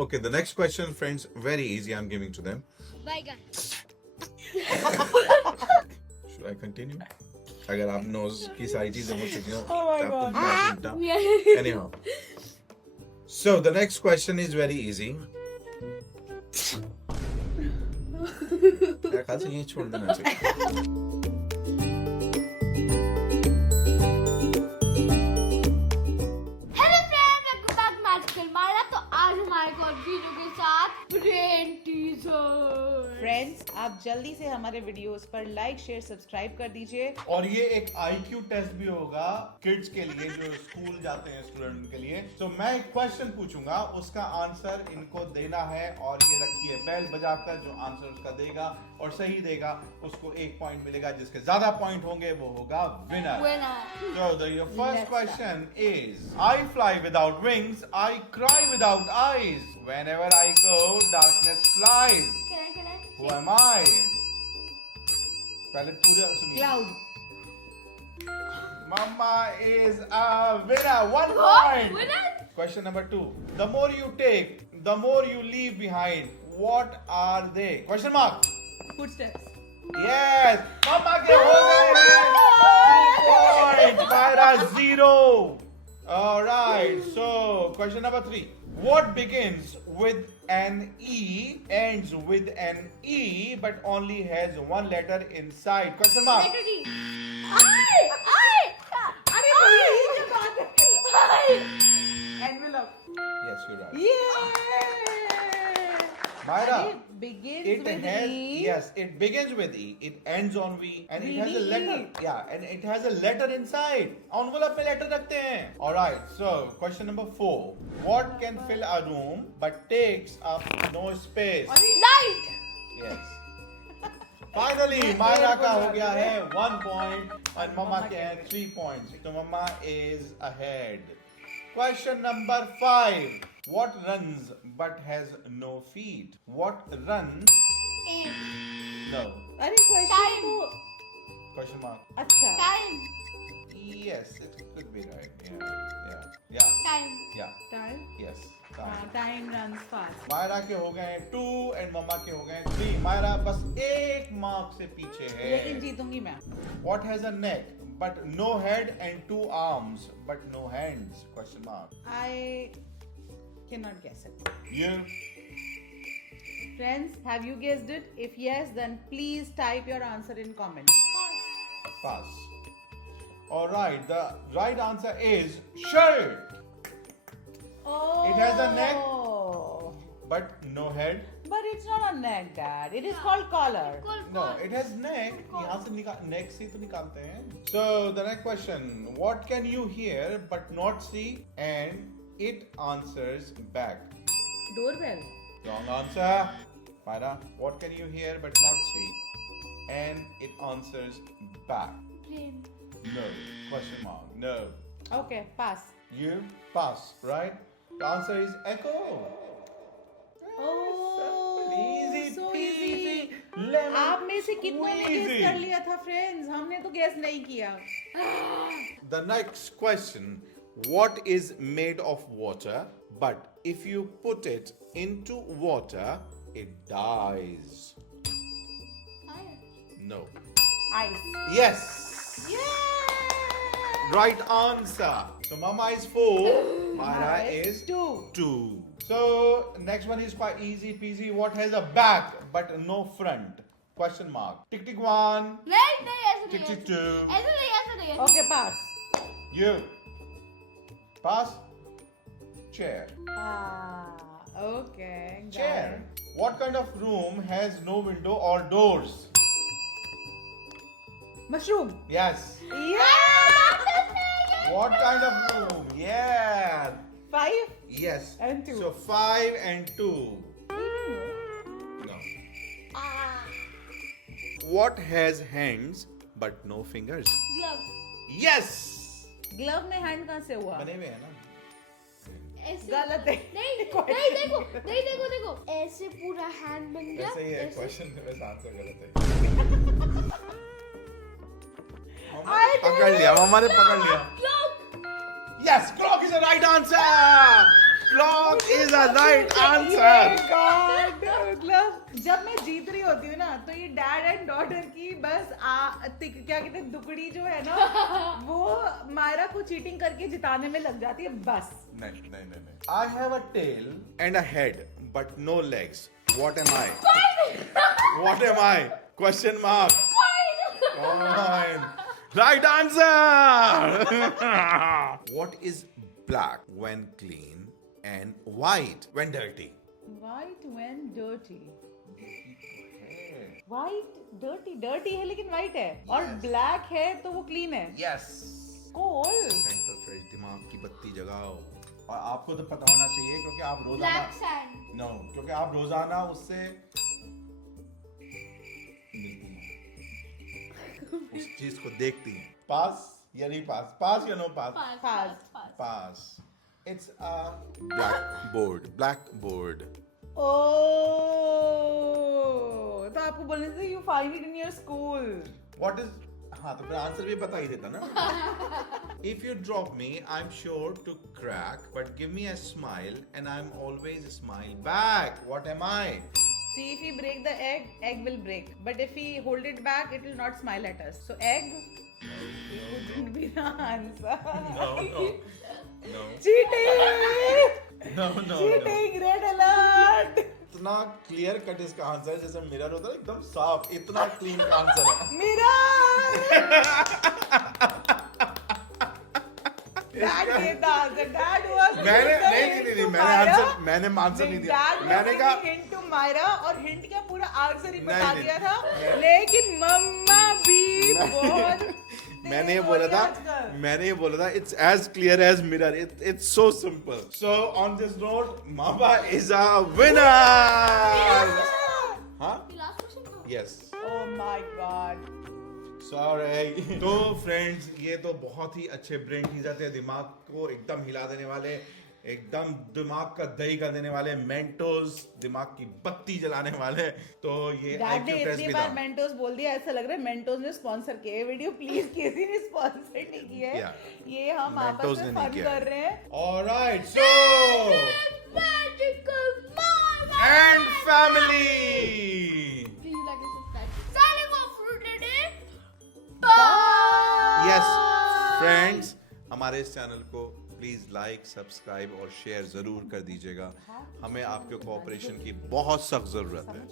Okay, the next question, friends, very easy. I'm giving to them. Bygone. Should I continue? अगर आप knows की सारी चीजें हो चुकी हो Oh my God. Anyhow, so the next question is very easy. मेरे ख्याल से यही छोड़ देना चाहिए. Hello friend, welcome back magical Myra. तो आज हमारे को वीडियो के साथ ब्रेन टीजर. फ्रेंड्स, आप जल्दी से हमारे वीडियोस पर लाइक, शेयर, सब्सक्राइब कर दीजिए. और ये एक IQ टेस्ट भी होगा किड्स के लिए जो स्कूल जाते हैं स्टूडेंट के लिए. तो मैं एक क्वेश्चन पूछूंगा, उसका आंसर इनको देना है. और ये रखिए बेल बजाकर, जो आंसर उसका देगा और सही देगा उसको 1 पॉइंट मिलेगा. जिसके ज्यादा पॉइंट होंगे वो होगा winner. So your first question is, I fly without wings, I cry without eyes. Whenever I go, darkness flies. Who am I? पहले पूरा सुनिए. Cloud. Mama is a winner. 1 point. Question number 2. The more you take, the more you leave behind. What are they? Question mark. Footsteps. Yes. Mama के हो गए हैं. 2 points. Myra 0. All right. So question number 3. What begins with an E, ends with an E, but only has one letter inside? Question mark. अरे यही जो बात है. Envelope. Yes, you're right. ये Myra, begins it with has E. yes, it begins with E, it ends on V, and it has a letter. Yeah, and it has a letter inside. Envelope में letter रखते हैं. All right. So question number 4. What can fill a room but takes up no space? Light. Yes. Finally, Myra का हो गया है 1 point और Mama के हैं 3 points. So Mama is ahead. Question number 5. What runs but has no feet? What runs? No. अरे question Time. तो Question mark. अच्छा. Time. Yes, it could be right. Yeah. Time. Time. Yes. हाँ, Time. Time runs fast. Myra के हो गए 2 and Mama के हो गए 3. मायरा बस 1 मार्क से पीछे लेकिन है. जीतूंगी मैं. What has a neck but no head and 2 arms but no hands? Question mark. I cannot guess it. You. Friends, have you guessed it? If yes, then please type your answer in comments. Pass. All right. The right answer is shirt, Oh. It has a neck. but no head. But it's not a neck, Dad. It is called collar. No, it has neck. यहाँ से neck से तो निकालते हैं. So the next question: what can you hear but not see, and it answers back? Doorbell. Wrong answer. Myra, what can you hear but not see, and it answers back? Plane. No. Question mark. No. Okay, pass. You pass, right? The answer is echo. Oh, Easy so peasy. easy. Lemon आप में से कितनों ने squeezy. Guess कर लिया था, friends? हमने तो गेस नहीं किया. The next question: what is made of water, but if you put it into water, it dies? No. Ice. Yes. Yeah. Right answer. So Mama is 4, Myra is 2. 2. So next one is quite easy peasy. What has a back but no front? Question mark. Tick tick 1. नहीं ऐसे Tick नहीं. tick 2. ऐसे नहीं. Okay, pass. You. Pass. Chair. Okay. got Chair. it. What kind of room has no window or doors? Mushroom. Yes. Yeah. What kind of room? Yeah. 5 Yes. and 2. So 5 and 2. No. What has hands but no fingers? Glove. Yes. Glove में hand कहाँ से हुआ? बने हुए हैं ना. ऐसे. गलत है. नहीं देखो. ऐसे पूरा हैंड बन गया. वैसे ही है ऐसे. क्वेश्चन में वैसे आंसर गलत है. I पकड़ लिया, मम्मा ने पकड़ लिया. Clock. Yes, clock is the right answer. Clock is a right answer. God, मतलब जब मैं जीत रही होती हूँ ना तो ये डैड एंड डॉटर की बस क्या कहते हैं दुकड़ी जो है ना वो मायरा को चीटिंग करके जिताने में लग जाती है बस. नहीं. I have a tail and a head, but no legs. What am I? What am I? Question mark. Coin. Right answer. What is black when clean and white when dirty? White when dirty. White dirty, dirty है लेकिन white है और Yes. black है तो वो clean है. Yes. Cool. Centre fresh दिमाग की बत्ती जगाओ. और आपको तो पता होना चाहिए क्योंकि आप रोजाना Black sand. नो क्योंकि आप रोजाना उससे मिलती हैं. उस चीज को देखती हैं. पास या नहीं पास? पास या no pass? Pass. Pass. It's a blackboard. Oh, तो आपको बोलने से you find it in your school. What is? हाँ तो फिर आंसर भी बता ही देता ना. If you drop me, I'm sure to crack, but give me a smile, and I'm always smile back. What am I? See, if we break the egg, egg will break. But if we hold it back, it will not smile at us. So egg wouldn't be the answer. No. Cheating! No. Cheating! Red alert! इतना clear cut इसका answer है जैसे mirror होता है एकदम साफ. इतना clean का आंसर है. Mirror! Dad gave the answer. Dad was मैंने giving the नहीं hint नहीं to मैंने Myra. आंसर नहीं दिया. Dad was मैंने giving कहा hint to Myra और hint क्या पूरा आंसर ही बता नहीं, दिया नहीं, था. नहीं. लेकिन मम्मा भी बहुत मैंने ये बोला था it's as clear as mirror. It's so simple. So on this note मामा इज अ विनर. हाँ Last question था. Yes. Oh my God. Sorry. तो फ्रेंड्स ये तो बहुत ही अच्छे ब्रेन टीजर थे. दिमाग को एकदम हिला देने वाले, एकदम दिमाग का दही कर देने वाले, मेंटोस दिमाग की बत्ती जलाने वाले. तो ये डैड ने IQ टेस्ट इतनी भी बार था. मेंटोस बोल दिया ऐसा लग रहा है मेंटोस ने स्पॉन्सर किया है वीडियो. प्लीज किसी ने स्पॉन्सर नहीं किया है. Yeah. ये हम आपस Mentos में ने नहीं फन किया है. कर रहे हैं. Alright. So Magical Mama. And family. Please like and subscribe. Signing off for today. Yes friends हमारे इस चैनल को प्लीज लाइक सब्सक्राइब और शेयर जरूर कर दीजिएगा. हमें आपके कोऑपरेशन की बहुत सख्त जरूरत है.